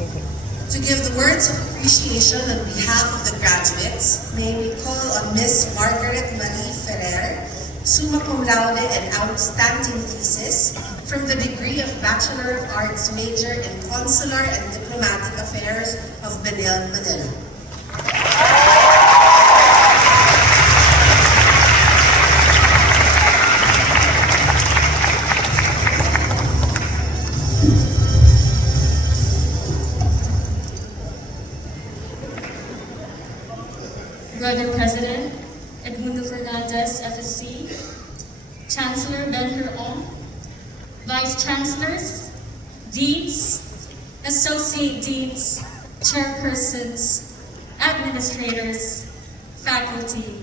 To give the words of appreciation on behalf of the graduates, may we call on Miss Margaret Marie Ferrer, summa cum laude and outstanding thesis from the degree of Bachelor of Arts major in Consular and Diplomatic Affairs of Benilde, Manila. Brother President Edmundo Fernandez, FSC, Chancellor Ben Huron, Vice Chancellors, Deans, Associate Deans, Chairpersons, Administrators, Faculty,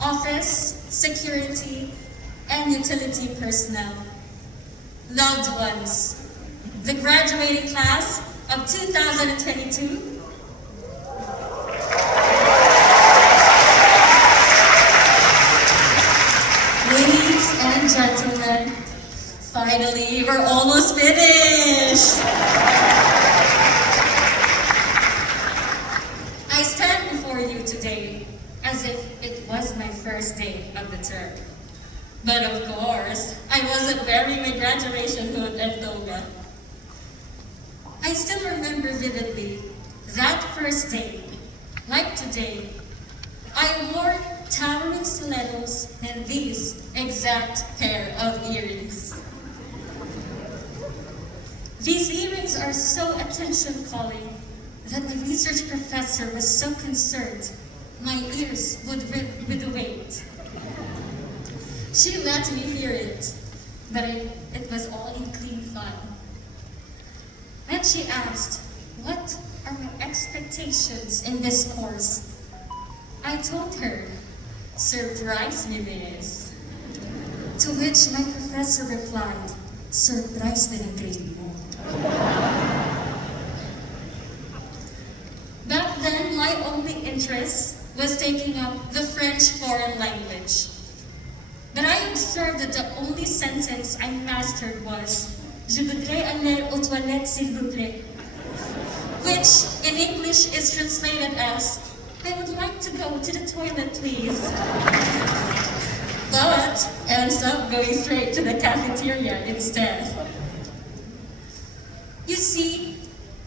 Office, Security, and Utility personnel, loved ones, the graduating class of 2022, ladies and gentlemen, finally, we're almost finished! I stand before you today as if it was my first day of the term. But of course, I wasn't wearing my graduation hood and toga. I still remember vividly that first day, like today, I wore towering stilettos and these exact pair of earrings. These earrings are so attention-calling that my research professor was so concerned my ears would rip with the weight. She let me hear it, but it was all in clean fun. Then she asked, what are my expectations in this course? I told her, surprise me, Miss. To which my professor replied, surprise din ang grade mo. Back then, my only interest was taking up the French foreign language. But I observed that the only sentence I mastered was, Je voudrais aller aux toilettes, s'il vous plaît, which in English is translated as, I would like to go to the toilet, please. But ends up going straight to the cafeteria instead. You see,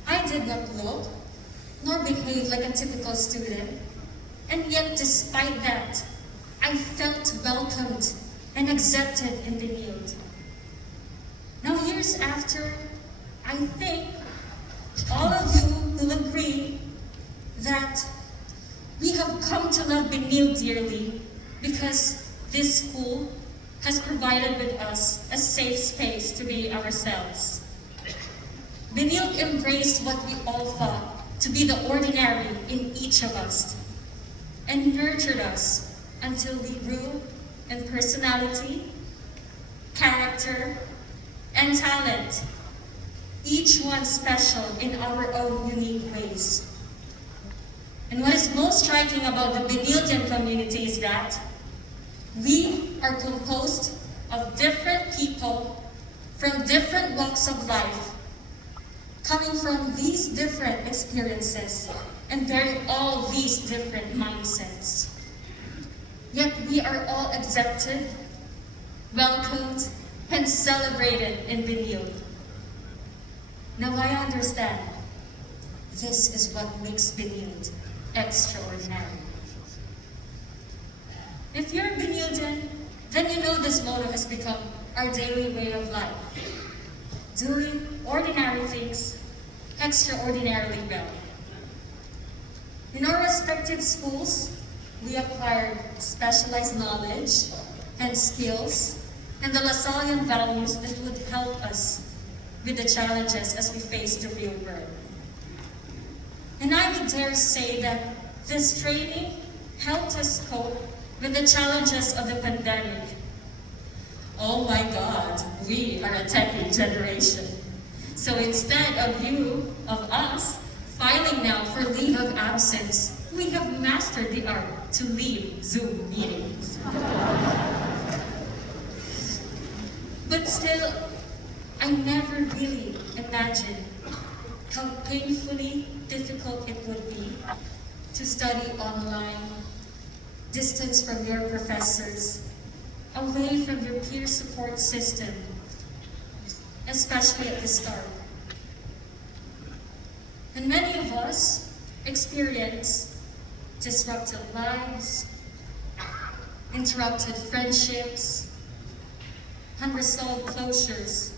I did not look nor behave like a typical student, and yet despite that, I felt welcomed and accepted in Benilde. Now years after, I think all of you will agree that we have come to love Benilde dearly because this school has provided with us a safe space to be ourselves. Benilde embraced what we all thought to be the ordinary in each of us and nurtured us until we grew in personality, character, and talent, each one special in our own unique ways. And what is most striking about the Benildean community is that we are composed of different people from different walks of life, coming from these different experiences and bearing all these different mindsets. Yet we are all accepted, welcomed, and celebrated in Benilde. Now I understand. This is what makes Benilde extraordinary. If you're Benildean, then you know this motto has become our daily way of life. Doing ordinary things extraordinarily well. In our respective schools, we acquired specialized knowledge and skills and the Lasallian values that would help us with the challenges as we face the real world. And I would dare say that this training helped us cope with the challenges of the pandemic. Oh my God, we are a techie generation. So instead of us, filing now for leave of absence, we have mastered the art to leave Zoom meetings. But still, I never really imagined how painfully difficult it would be to study online, distance from your professors, away from your peer support system, especially at the start. And many of us experience disrupted lives, interrupted friendships, unresolved closures,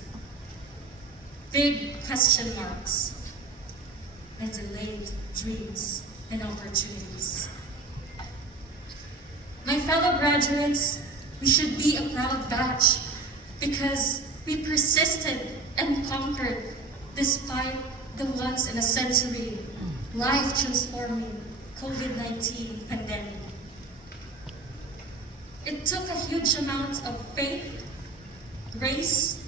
big question marks, and delayed dreams and opportunities. My fellow graduates, we should be a proud batch because we persisted and conquered despite the once in a century, life-transforming COVID-19 pandemic. It took a huge amount of faith, grace,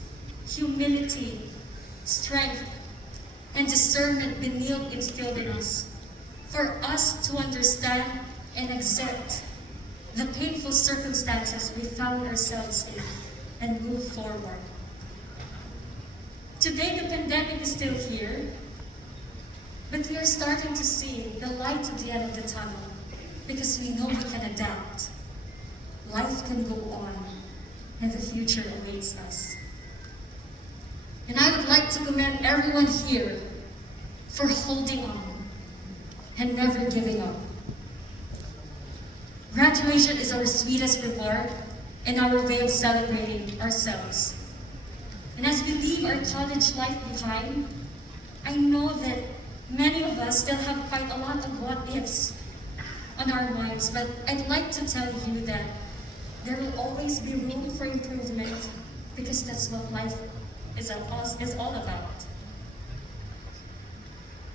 humility, strength, and discernment Benilde instilled in us for us to understand and accept the painful circumstances we found ourselves in and move forward. Today, the pandemic is still here, but we are starting to see the light at the end of the tunnel because we know we can adapt. Life can go on, and the future awaits us. And I would like to commend everyone here for holding on and never giving up. Graduation is our sweetest reward and our way of celebrating ourselves. And as we leave our college life behind, I know that many of us still have quite a lot of what-ifs on our minds, but I'd like to tell you that there will always be room for improvement because that's what life is all about.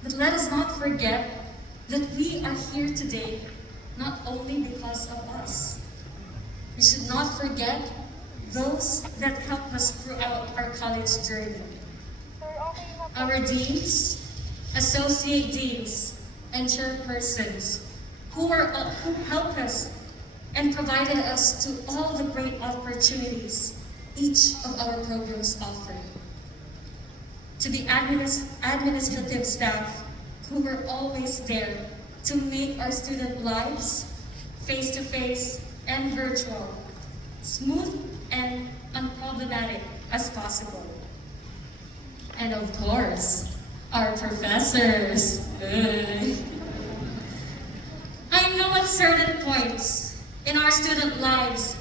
But let us not forget that we are here today not only because of us. We should not forget those that helped us throughout our college journey. Our deans, associate deans, and chairpersons who helped us and provided us to all the great opportunities each of our programs offer. To the administrative staff who were always there to make our student lives, face-to-face and virtual, smooth and unproblematic as possible. And of course, our professors. I know at certain points in our student lives,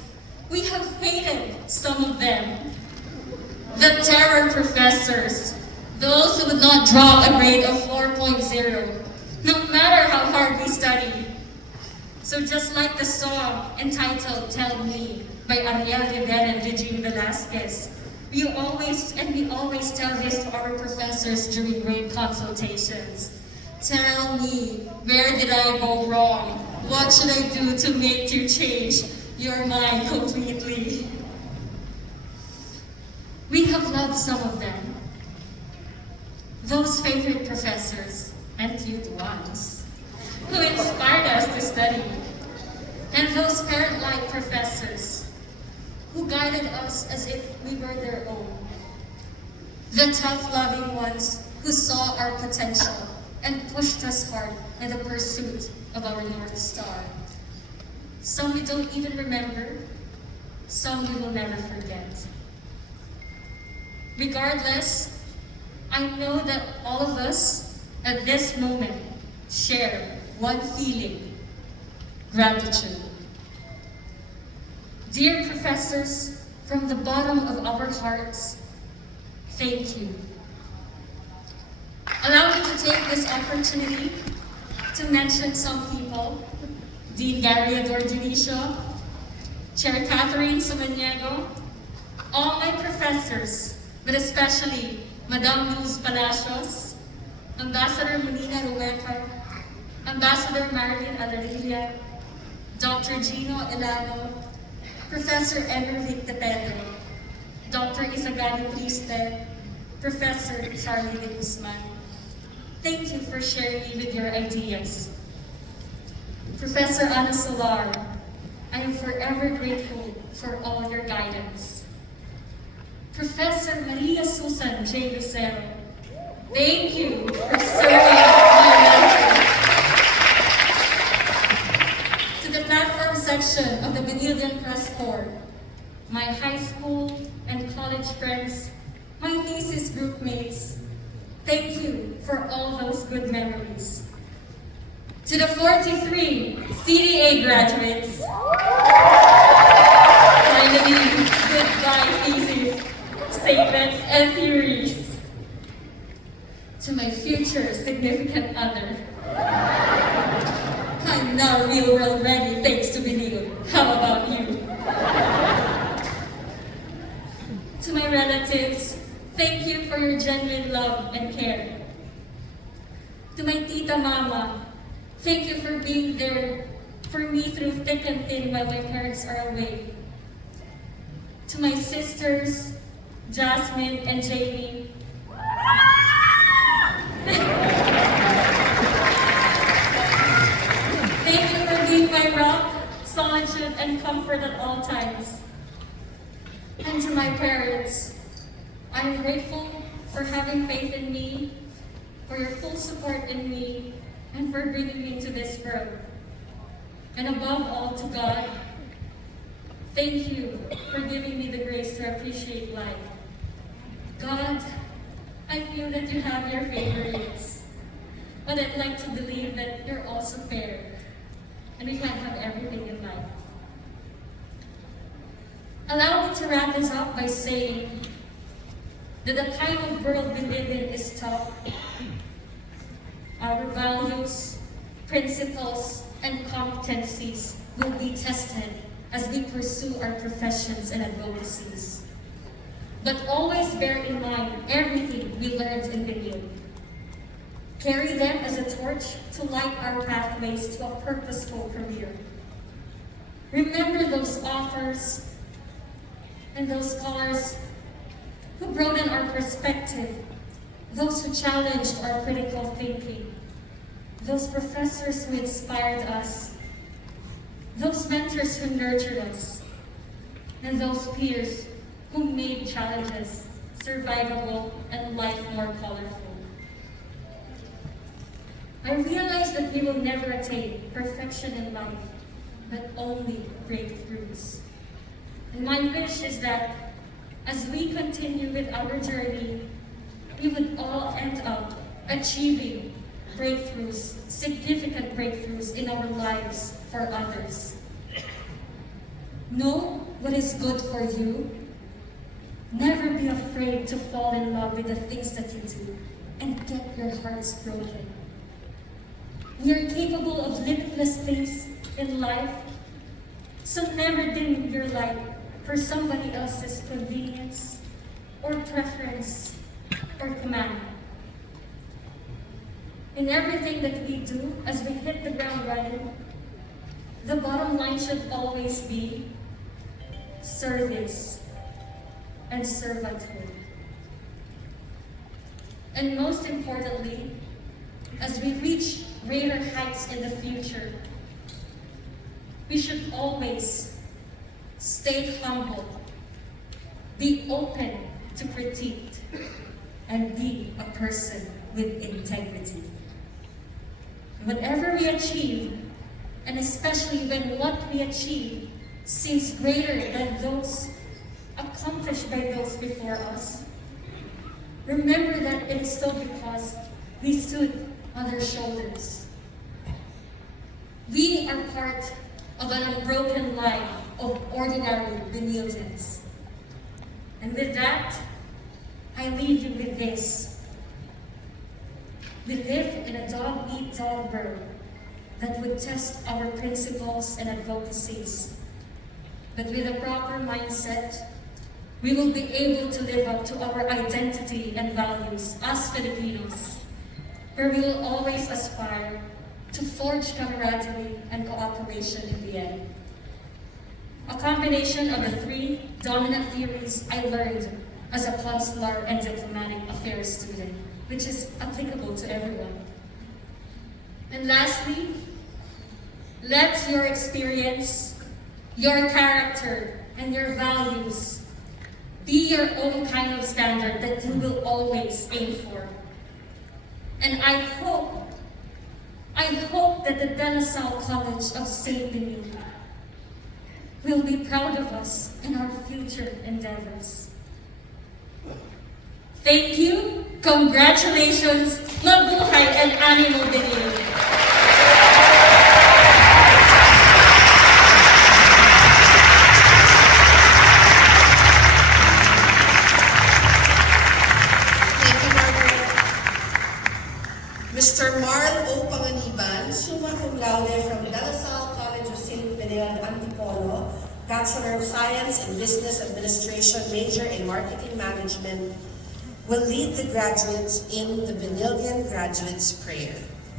we have hated some of them. The terror professors, those who would not drop a grade of 4.0, no matter how hard we study. So just like the song entitled Tell Me by Ariel Rivera and Regine Velasquez, we always tell this to our professors during grade consultations. Tell me, where did I go wrong? What should I do to make you change your mind completely? We have loved some of them. Those favorite professors and cute ones who inspired us to study. And those parent-like professors who guided us as if we were their own. The tough, loving ones who saw our potential and pushed us hard in the pursuit of our North Star. Some we don't even remember, some we will never forget. Regardless, I know that all of us at this moment share one feeling: gratitude. Dear professors, from the bottom of our hearts, thank you. Allow me to take this opportunity to mention some people: Dean Gary Ador Dionisio, Chair Catherine Sumaniego, all my professors, but especially Madam Luz Palacios, Ambassador Menina Rueca, Ambassador Marilyn Alarilla, Dr. Gino Elano, Professor Emervic De Pedro, Dr. Isagani Triste, Professor Charlie De Guzman. Thank you for sharing me with your ideas. Professor Ana Solar, I am forever grateful for all your guidance. Professor Maria Susan J. Lucero, Thank you for serving my country. To the platform section of the Benilde Press Corps, my high school and college friends, my thesis group mates, thank you for all those good memories. To the 43 CDA graduates, finally, goodbye thesis, statements, and theories. To my future significant other, I'm now real world ready thanks to Benilde. How about you? To my relatives, thank you for your genuine love and care. To my tita mama, thank you for being there for me through thick and thin while my parents are away. To my sisters, Jasmine and Jamie, thank you for being my rock, solitude, and comfort at all times. And to my parents, I am grateful for having faith in me, for your full support in me, and for bringing me to this world. And above all, to God, thank you for giving me the grace to appreciate life. God, I feel that you have your favorites, but I'd like to believe that you're also fair, and we can't have everything in life. Allow me to wrap this up by saying that the kind of world we live in is tough. Our values, principles, and competencies will be tested as we pursue our professions and advocacies. But always bear in mind everything we learned in Benilde. Carry them as a torch to light our pathways to a purposeful career. Remember those authors and those scholars who broaden our perspective, those who challenged our critical thinking, those professors who inspired us, those mentors who nurtured us, and those peers who made challenges survivable and life more colorful. I realize that we will never attain perfection in life, but only breakthroughs. And my wish is that as we continue with our journey, we would all end up achieving breakthroughs, significant breakthroughs in our lives for others. Know what is good for you. Never be afraid to fall in love with the things that you do and get your hearts broken. We are capable of limitless things in life, so never dim your light for somebody else's convenience or preference or command. In everything that we do, as we hit the ground running, the bottom line should always be service and servanthood. And most importantly, as we reach greater heights in the future, we should always stay humble, be open to critique, and be a person with integrity. Whatever we achieve, and especially when what we achieve seems greater than those accomplished by those before us, remember that it is still because we stood on their shoulders. We are part of an unbroken line of ordinary Benildens. And with that, I leave you with this. We live in a dog-eat-dog world that would test our principles and advocacies. But with a proper mindset, we will be able to live up to our identity and values as Filipinos, where we will always aspire to forge camaraderie and cooperation in the end. A combination of the three dominant theories I learned as a consular and diplomatic affairs student, which is applicable to everyone. And lastly, let your experience, your character, and your values be your own kind of standard that you will always aim for. And I hope that the Salle-College of St. Benilde will be proud of us in our future endeavors. Thank you, congratulations, mabuhay and animo Benilde. Thank you, Margaret. Mr. Marl O. Panganiban, summa cum laude from Salle-College of St. Benilde, Antipolo, Bachelor of Science in Business Administration, major in Marketing Management, will lead the graduates in the Benildean Graduates Prayer.